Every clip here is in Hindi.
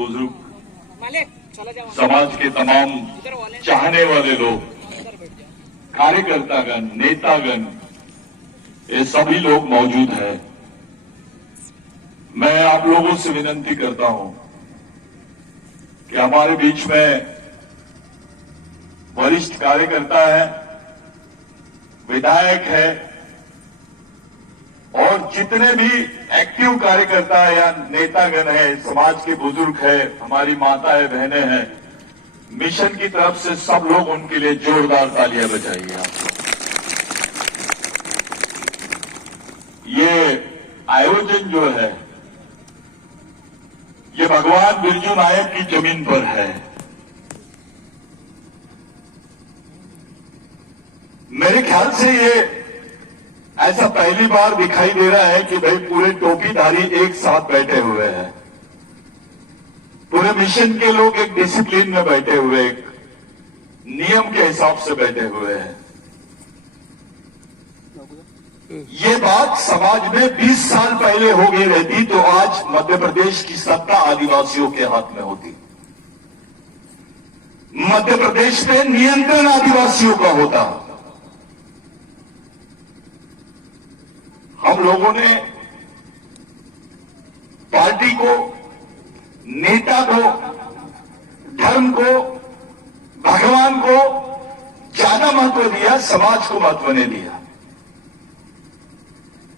बुजुर्ग, समाज के तमाम चाहने वाले लोग, कार्यकर्तागण, नेतागण, ये सभी लोग मौजूद हैं। मैं आप लोगों से विनती करता हूं कि हमारे बीच में वरिष्ठ कार्यकर्ता है, विधायक है और जितने भी एक्टिव कार्यकर्ता या नेतागण है, समाज के बुजुर्ग है, हमारी माताएं बहनें हैं, मिशन की तरफ से सब लोग उनके लिए जोरदार तालियां बजाइए आप लोग। ये आयोजन जो है ये भगवान बिरजू नायक की जमीन पर है। मेरे ख्याल से ये ऐसा पहली बार दिखाई दे रहा है कि भाई पूरे टोपीधारी एक साथ बैठे हुए हैं, पूरे मिशन के लोग एक डिसिप्लिन में बैठे हुए, एक नियम के हिसाब से बैठे हुए हैं। ये बात समाज में 20 साल पहले हो गई रहती तो आज मध्य प्रदेश की सत्ता आदिवासियों के हाथ में होती, मध्य प्रदेश में नियंत्रण आदिवासियों का होता। हम लोगों ने पार्टी को, नेता को, धर्म को, भगवान को ज्यादा महत्व दिया, समाज को महत्व नहीं दिया।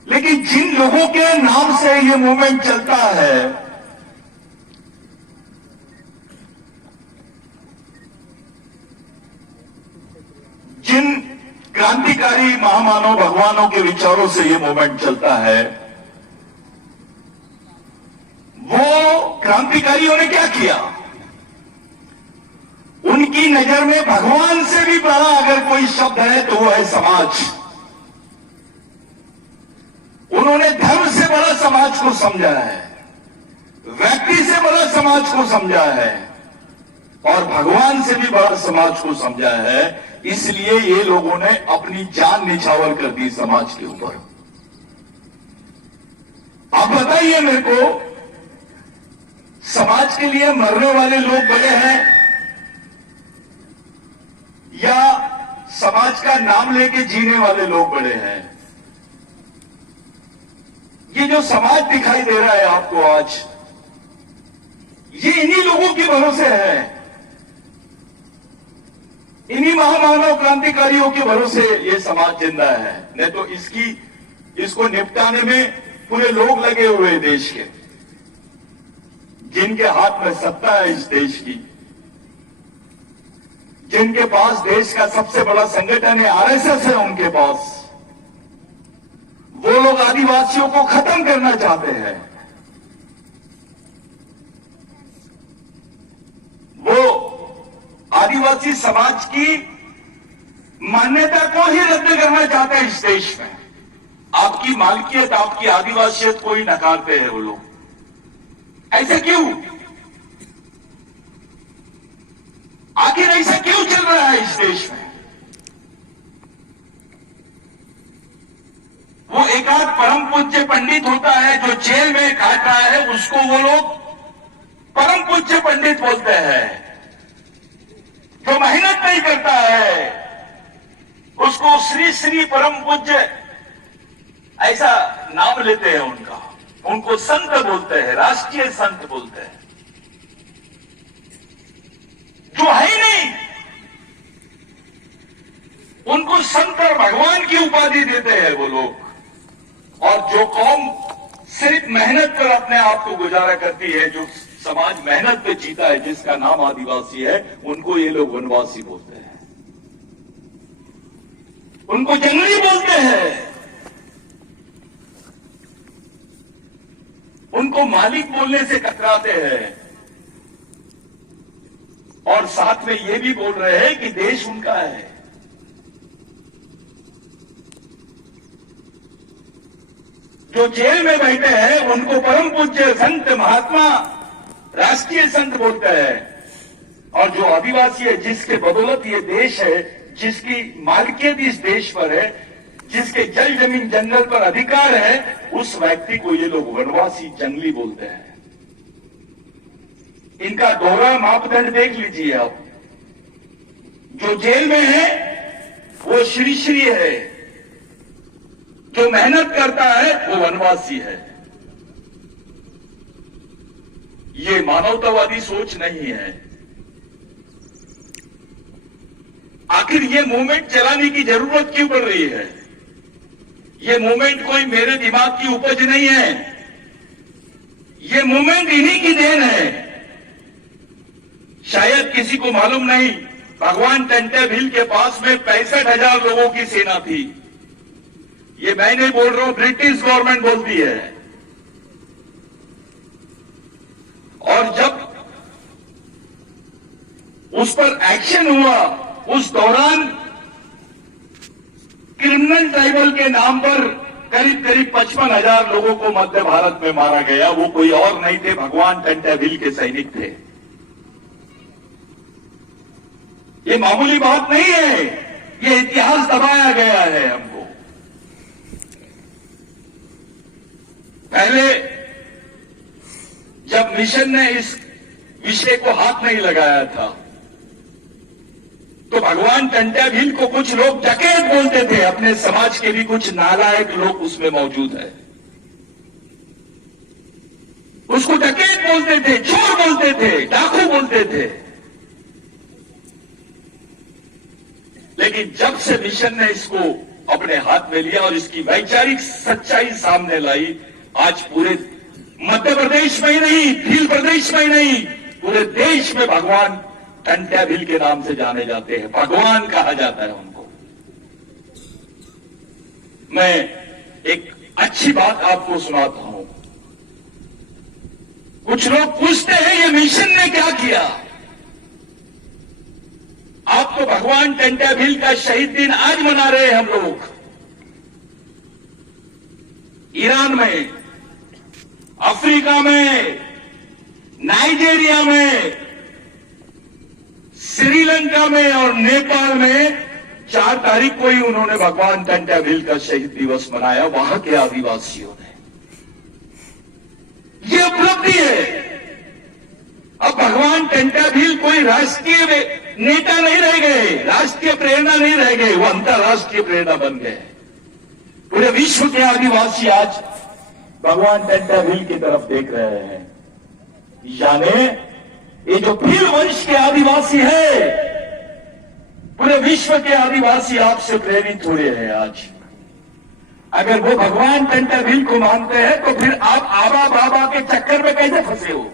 लेकिन जिन लोगों के नाम से ये मूवमेंट चलता है, जिन क्रांतिकारी महामानव भगवानों के विचारों से ये मूवमेंट चलता है, वो क्रांतिकारियों ने क्या किया? उनकी नजर में भगवान से भी बड़ा अगर कोई शब्द है तो वो है समाज। उन्होंने धर्म से बड़ा समाज को समझा है, व्यक्ति से बड़ा समाज को समझा है और भगवान से भी बड़ा समाज को समझा है। इसलिए ये लोगों ने अपनी जान निछावर कर दी समाज के ऊपर। आप बताइए मेरे को, समाज के लिए मरने वाले लोग बड़े हैं या समाज का नाम लेके जीने वाले लोग बड़े हैं? ये जो समाज दिखाई दे रहा है आपको आज, ये इन्हीं लोगों के भरोसे है, इन्हीं महामानव क्रांतिकारियों के भरोसे ये समाज जिंदा है। नहीं तो इसको निपटाने में पूरे लोग लगे हुए हैं देश के, जिनके हाथ में सत्ता है इस देश की, जिनके पास देश का सबसे बड़ा संगठन है, आरएसएस है उनके पास। वो लोग आदिवासियों को खत्म करना चाहते हैं, वो आदिवासी समाज की मान्यता को ही रद्द करना चाहते हैं इस देश में। आपकी मालकियत, आपकी आदिवासियत को ही नकारते हैं वो लोग। ऐसा क्यों? आखिर ऐसा क्यों चल रहा है इस देश में? वो एकाध परम पूज्य पंडित होता है जो जेल में काट रहा है, उसको वो लोग परम पूज्य पंडित बोलते हैं। जो मेहनत नहीं करता है उसको श्री श्री परम पूज्य ऐसा नाम लेते हैं उनका, उनको संत बोलते हैं, राष्ट्रीय संत बोलते हैं। जो है ही नहीं उनको संत और भगवान की उपाधि देते हैं वो लोग। और जो कौम सिर्फ मेहनत पर अपने आप को गुजारा करती है, जो समाज मेहनत पे जीता है, जिसका नाम आदिवासी है, उनको ये लोग वनवासी बोलते हैं, उनको जंगली बोलते हैं, उनको मालिक बोलने से कतराते हैं और साथ में ये भी बोल रहे हैं कि देश उनका है। जो जेल में बैठे हैं उनको परम पूज्य संत, महात्मा, राष्ट्रीय संत बोलते हैं। और जो आदिवासी है, जिसके बदौलत ये देश है, जिसकी मालिकियत इस देश पर है, जिसके जल जमीन जंगल पर अधिकार है, उस व्यक्ति को ये लोग वनवासी, जंगली बोलते हैं। इनका दोहरा मापदंड देख लीजिए आप। जो जेल में है वो श्री श्री है, जो मेहनत करता है वो वनवासी है। ये मानवतावादी सोच नहीं है। आखिर ये मूवमेंट चलाने की जरूरत क्यों पड़ रही है? ये मूवमेंट कोई मेरे दिमाग की उपज नहीं है। ये मूवमेंट इन्हीं की देन है। शायद किसी को मालूम नहीं, भगवान टंट्या भील के पास में 65,000 लोगों की सेना थी। ये मैं नहीं बोल रहा हूं, ब्रिटिश गवर्नमेंट बोलती है। और जब उस पर एक्शन हुआ, उस दौरान क्रिमिनल ट्राइबल के नाम पर करीब करीब 55,000 लोगों को मध्य भारत में मारा गया। वो कोई और नहीं थे, भगवान टंट्या भील के सैनिक थे। ये मामूली बात नहीं है, ये इतिहास दबाया गया है हमको। पहले जब मिशन ने इस विषय को हाथ नहीं लगाया था तो भगवान टंट्या भील को कुछ लोग डकैत बोलते थे। अपने समाज के भी कुछ नालायक लोग उसमें मौजूद है, उसको डकैत बोलते थे, चोर बोलते थे, डाकू बोलते थे। लेकिन जब से मिशन ने इसको अपने हाथ में लिया और इसकी वैचारिक सच्चाई सामने लाई, आज पूरे मध्य प्रदेश में ही नहीं, भील प्रदेश में ही नहीं, पूरे देश में भगवान टंट्या भील के नाम से जाने जाते हैं। भगवान कहा जाता है उनको। मैं एक अच्छी बात आपको सुनाता हूं। कुछ लोग पूछते हैं ये मिशन ने क्या किया? आप तो भगवान टंट्या भील का शहीद दिन आज मना रहे हैं हम लोग। ईरान में, अफ्रीका में, नाइजीरिया में, श्रीलंका में और नेपाल में 4 तारीख को ही उन्होंने भगवान टंट्या भील का शहीद दिवस मनाया, वहां के आदिवासियों ने। ये उपलब्धि है। अब भगवान टंट्या भील कोई राष्ट्रीय नेता नहीं रह गए, राष्ट्रीय प्रेरणा नहीं रह गए, वो अंतर्राष्ट्रीय प्रेरणा बन गए। पूरे विश्व के आदिवासी आज भगवान टंट्या भील की तरफ देख रहे हैं। यानी ये जो भील वंश के आदिवासी है, पूरे विश्व के आदिवासी आपसे प्रेरित हो रहे हैं आज। अगर वो भगवान टंट्या भील को मानते हैं तो फिर आप आबा बाबा के चक्कर में कैसे फंसे हो?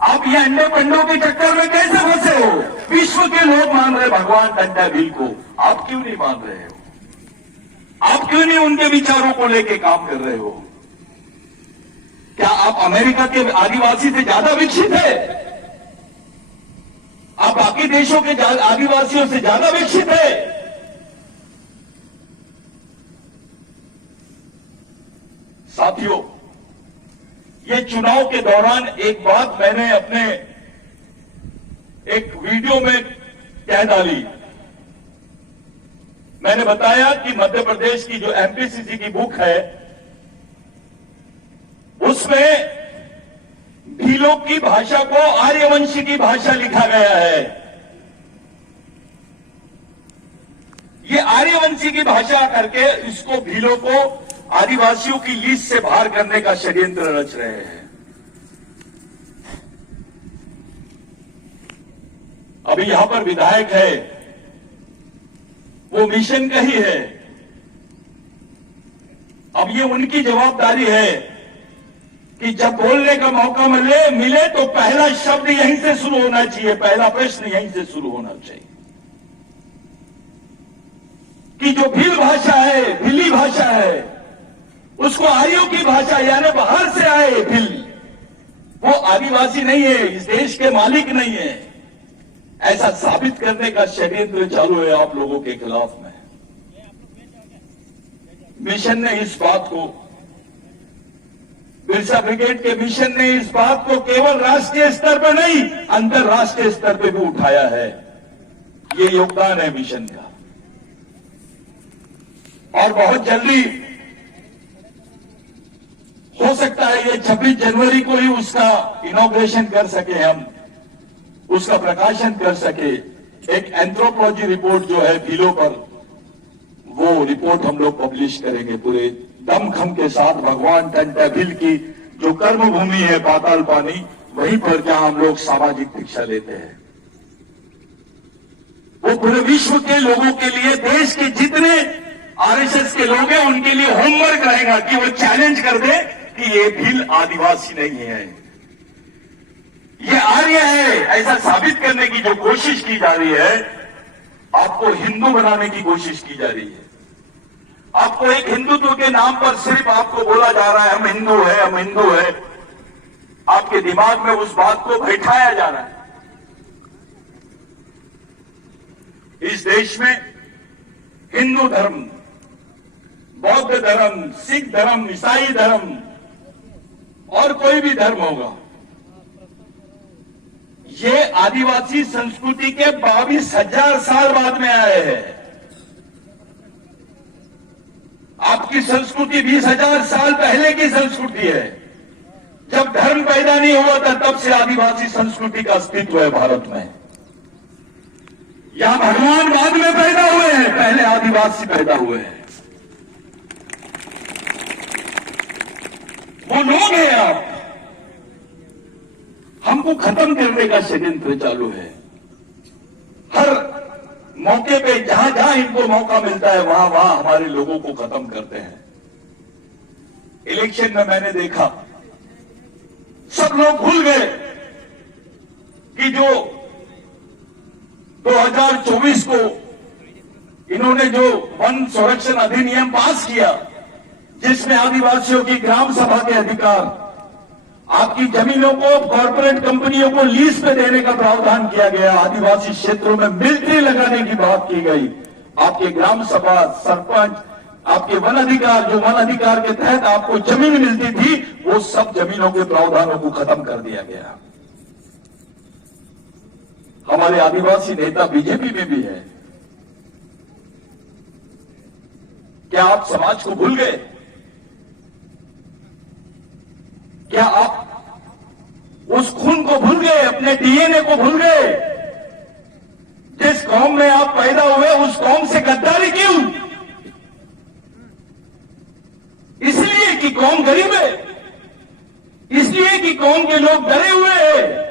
आप ये अंडे पंडों के चक्कर में कैसे फंसे हो? विश्व के लोग मान रहे भगवान टंट्या भील को, आप क्यों नहीं मान रहे हो? आप क्यों नहीं उनके विचारों को लेके काम कर रहे हो? क्या आप अमेरिका के आदिवासी से ज्यादा विकसित है? आप बाकी देशों के आदिवासियों से ज्यादा विकसित है? साथियों, ये चुनाव के दौरान एक बात मैंने अपने एक वीडियो में कह डाली। मैंने बताया कि मध्य प्रदेश की जो एमपीसीसी की बुक है उसमें भीलों की भाषा को आर्यवंशी की भाषा लिखा गया है। ये आर्यवंशी की भाषा करके इसको भीलों को आदिवासियों की लिस्ट से बाहर करने का षड्यंत्र रच रहे हैं। अभी यहां पर विधायक है, वो मिशन का ही है। अब ये उनकी जवाबदारी है कि जब बोलने का मौका मिले तो पहला शब्द यहीं से शुरू होना चाहिए, पहला प्रश्न यहीं से शुरू होना चाहिए कि जो भील भाषा है, भीली भाषा है, उसको आर्यों की भाषा यानी बाहर से आए भील, वो आदिवासी नहीं है, इस देश के मालिक नहीं है, ऐसा साबित करने का षड्यंत्र चालू है आप लोगों के खिलाफ में। मिशन ने इस बात को, बिरसा ब्रिगेड के मिशन ने इस बात को केवल राष्ट्रीय स्तर पर नहीं, अंतर्राष्ट्रीय स्तर पर भी उठाया है। ये योगदान है मिशन का। और बहुत जल्दी हो सकता है ये 26 जनवरी को ही उसका इनॉग्रेशन कर सके, हम उसका प्रकाशन कर सके। एक एंथ्रोपोलॉजी रिपोर्ट जो है भीलों पर, वो रिपोर्ट हम लोग पब्लिश करेंगे पूरे दमखम के साथ। भगवान टंटा भील की जो कर्म भूमि है पाताल पानी, वहीं पर जहां हम लोग सामाजिक दीक्षा लेते हैं, वो पूरे विश्व के लोगों के लिए, देश के जितने आरएसएस के लोग हैं उनके लिए होमवर्क रहेगा कि वो चैलेंज कर दे कि ये भील आदिवासी नहीं है, ये आर्य है। ऐसा साबित करने की जो कोशिश की जा रही है, आपको हिंदू बनाने की कोशिश की जा रही है। आपको एक हिंदुत्व के नाम पर सिर्फ आपको बोला जा रहा है हम हिंदू है, हम हिंदू है। आपके दिमाग में उस बात को बैठाया जा रहा है। इस देश में हिंदू धर्म, बौद्ध धर्म, सिख धर्म, ईसाई धर्म और कोई भी धर्म होगा, ये आदिवासी संस्कृति के 22,000 साल बाद में आए हैं। आपकी संस्कृति 20,000 साल पहले की संस्कृति है। जब धर्म पैदा नहीं हुआ था तब से आदिवासी संस्कृति का अस्तित्व है भारत में। यहां भगवान बाद में पैदा हुए हैं, पहले आदिवासी पैदा हुए हैं। वो लोग हैं आप, हमको खत्म करने का षड्यंत्र चालू है। हर मौके पे जहां जहां इनको मौका मिलता है वहां वहां हमारे लोगों को खत्म करते हैं। इलेक्शन में मैंने देखा सब लोग भूल गए कि जो 2024 को इन्होंने जो वन संरक्षण अधिनियम पास किया, जिसमें आदिवासियों की ग्राम सभा के अधिकार, आपकी जमीनों को कॉर्पोरेट कंपनियों को लीज पे देने का प्रावधान किया गया, आदिवासी क्षेत्रों में मिलिट्री लगाने की बात की गई, आपके ग्राम सभा, सरपंच, आपके वन अधिकार, जो वन अधिकार के तहत आपको जमीन मिलती थी, वो सब जमीनों के प्रावधानों को खत्म कर दिया गया। हमारे आदिवासी नेता बीजेपी में भी है। क्या आप समाज को भूल गए? क्या आप उस खून को भूल गए, अपने डीएनए को भूल गए? जिस कौम में आप पैदा हुए उस कौम से गद्दारी क्यों? इसलिए कि कौम गरीब है, इसलिए कि कौम के लोग डरे हुए हैं,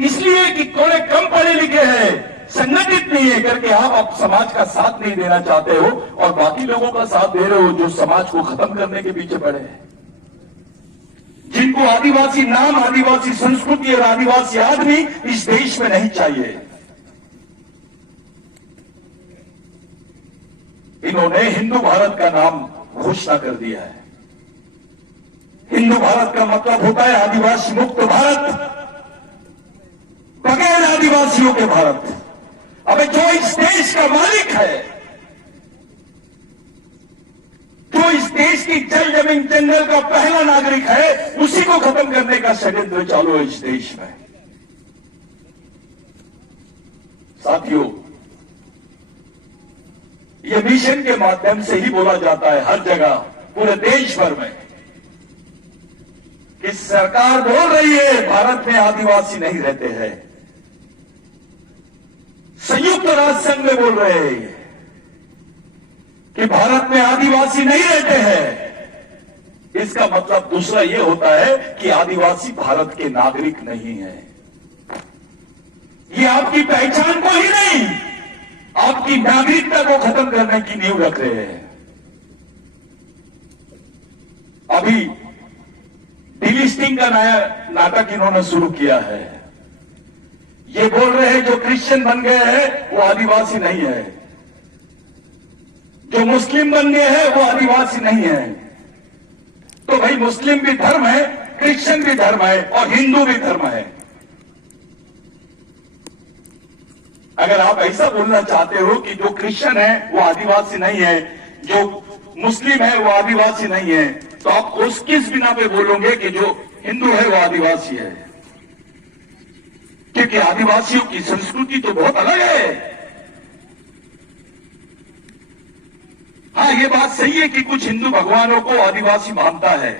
इसलिए कि थोड़े कम पढ़े लिखे हैं, संगठित नहीं है करके आप समाज का साथ नहीं देना चाहते हो और बाकी लोगों का साथ दे रहे हो जो समाज को खत्म करने के पीछे पड़े हैं, जिनको आदिवासी नाम, आदिवासी संस्कृति और आदिवासी आदमी इस देश में नहीं चाहिए। इन्होंने हिंदू भारत का नाम घोषणा कर दिया है। हिंदू भारत का मतलब होता है आदिवासी मुक्त भारत, बगैर आदिवासियों के भारत। अबे जो इस देश का मालिक है, जो इस देश की जल जमीन जंगल का पहला नागरिक है, उसी को खत्म करने का षड्यंत्र चालू है इस देश में। साथियों, ये मिशन के माध्यम से ही बोला जाता है हर जगह, पूरे देश भर में, कि सरकार बोल रही है भारत में आदिवासी नहीं रहते हैं। संयुक्त राष्ट्र संघ में बोल रहे हैं कि भारत में आदिवासी नहीं रहते हैं। इसका मतलब दूसरा यह होता है कि आदिवासी भारत के नागरिक नहीं है। ये आपकी पहचान को ही नहीं, आपकी नागरिकता को खत्म करने की नींव रख रहे हैं। अभी डिलिस्टिंग का नया नाटक इन्होंने शुरू किया है। ये बोल रहे हैं जो क्रिश्चियन बन गए हैं वो आदिवासी नहीं है, जो मुस्लिम बन गए हैं वो आदिवासी नहीं है। तो भाई मुस्लिम भी धर्म है, क्रिश्चियन भी धर्म है और हिंदू भी धर्म है। अगर आप ऐसा बोलना चाहते हो कि जो क्रिश्चियन है वो आदिवासी नहीं है, जो मुस्लिम है वो आदिवासी नहीं है, तो आप उस किस बिना पे बोलोगे कि जो हिंदू है वो आदिवासी है? क्योंकि आदिवासियों की संस्कृति तो बहुत अलग है। हाँ, ये बात सही है कि कुछ हिंदू भगवानों को आदिवासी मानता है,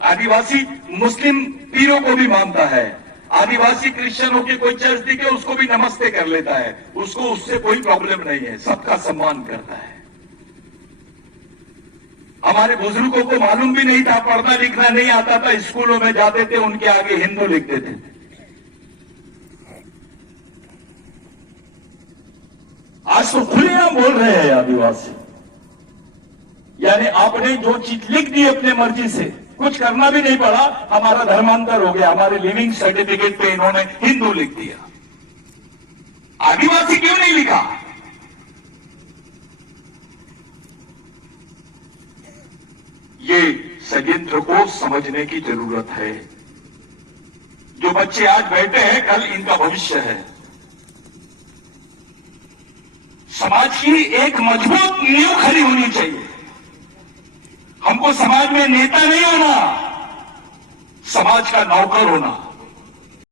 आदिवासी मुस्लिम पीरों को भी मानता है, आदिवासी क्रिश्चियनों के कोई चर्च दिखे उसको भी नमस्ते कर लेता है, उसको उससे कोई प्रॉब्लम नहीं है, सबका सम्मान करता है। हमारे बुजुर्गों को मालूम भी नहीं था, पढ़ना लिखना नहीं आता था, स्कूलों में जाते थे, उनके आगे हिंदू लिखते थे। आज तो खुलेआम बोल रहे हैं आदिवासी, यानी आपने जो चीज लिख दी अपने मर्जी से, कुछ करना भी नहीं पड़ा, हमारा धर्मांतर हो गया, हमारे लिविंग सर्टिफिकेट पे इन्होंने हिंदू लिख दिया। आदिवासी क्यों नहीं लिखा? ये षड्यंत्र को समझने की जरूरत है। जो बच्चे आज बैठे हैं, कल इनका भविष्य है। समाज की एक मजबूत नींव खड़ी होनी चाहिए। हमको समाज में नेता नहीं होना, समाज का नौकर होना।